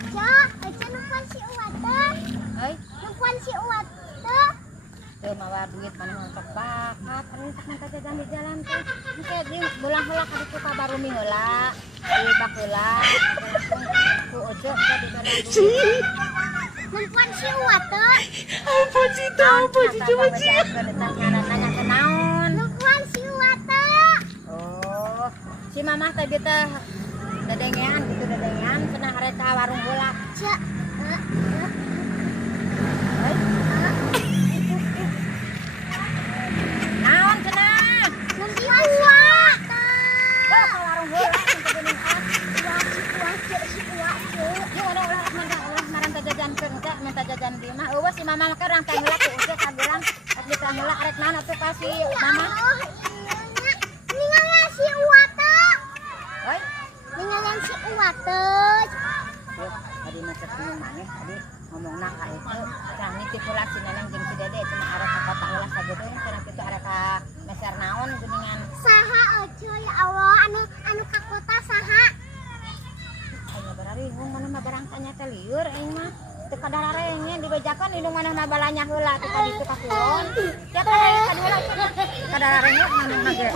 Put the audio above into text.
Aja numpang si Uwat teh. Euy, Numpang si Uwat teh. teu mawa duit mana mangkep bakat. Ari sak mah jajan di jalan teh. Engke di bulan heula ka ditu ka Barumi heula. Di bak heula. Langsung ku ojo ka di Bandung. Numpang si Uwat teh. Apa sih tahu apa sih coba sih? Nanya ke naon? Numpang si Uwat teh. Oh, si mamah tadi teh dedengean gitu dedengean cenah arek ka warung heula. Cek. Euy, naon cenah? Numpang si Uwat teh. Ka warung heula teu dedengean. Si Uwat teh. Ieu ada ulah marang jajankeun teh minta jajan di mah. Eueuh si mamah mah kerang teh heula ku usah kageurang. Rek di teh heula arek naon atuh ka si mamah? Ningalin si Uwat teh. Euy, Ningalin si Uwat teh. yuk tadi macet minum maneh tadi ngomongna ka itu. Cenah nitip heula si Neneng jeung si Dede cenah arek ka kota heula sagedeung cenah kitu arek ka meser naon geuningan. Saha aja ya Allah anu ka kota saha? Ayo berari mana mah barang tanya teh lieur aing mah. Teu kadararenge dibejakeun indung manehna balanya heula teh ka ditu ka kulon. Ya teh ka diheula kadararenge manehna ge.